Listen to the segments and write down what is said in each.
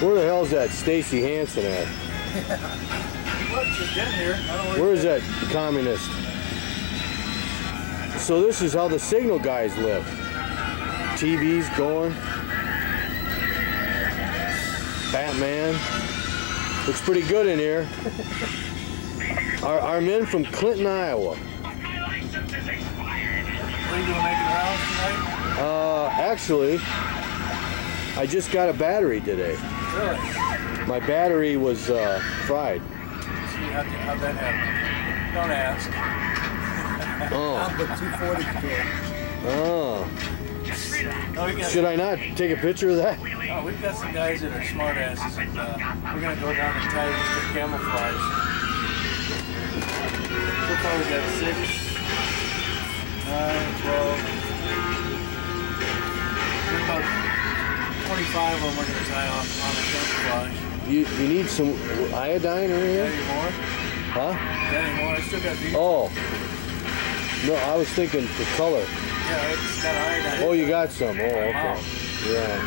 Where the hell's that Stacy Hansen at? What? She's getting here. I don't know Where is that communist? So this is how the signal guys live. TV's going. Batman. Looks pretty good in here. Our men from Clinton, Iowa. Are you gonna make it around tonight? Actually, I just got a battery today. Really? My battery was fried. See, how'd that happen? Don't ask. Oh. I'll put 240 to it. Oh. Oh, Should I not take a picture of that? Oh, we've got some guys that are smart asses, and we're gonna go down and tie these to camouflage. So far we got 6, 9, 12. There's about 25 of them we're gonna tie on the camouflage. You need some iodine or anything? Any more? Huh? Any more? I still got these. Oh. No, I was thinking for color. Yeah, it's got iodine. Oh, you got some. Oh, okay. Wow. Yeah.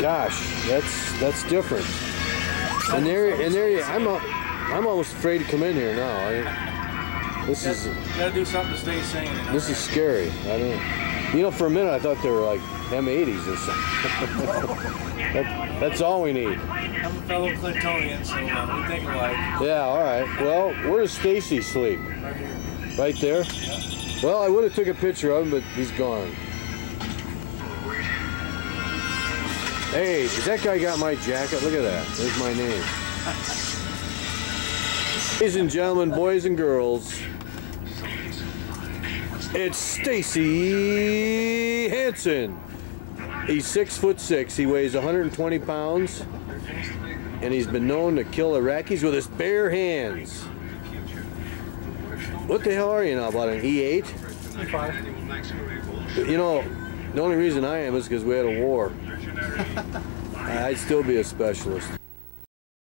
Gosh, that's different. And there, I'm almost afraid to come in here now. This is. You gotta do something to stay sane. This is scary. I don't. You know, for a minute I thought they were like M80s or something. That's all we need. I'm a fellow Clintonian, so we think alike. Yeah, all right. Well, where does Stacy sleep? Right here. Right there? Yeah. Well, I would have took a picture of him, but he's gone. Hey, has that guy got my jacket? Look at that. There's my name. Ladies and gentlemen, boys and girls, it's Stacy Hansen. He's 6'6". He weighs 120 pounds, and he's been known to kill Iraqis with his bare hands. What the hell are you now? About an E8? E5. You know, the only reason I am is because we had a war. I'd still be a specialist.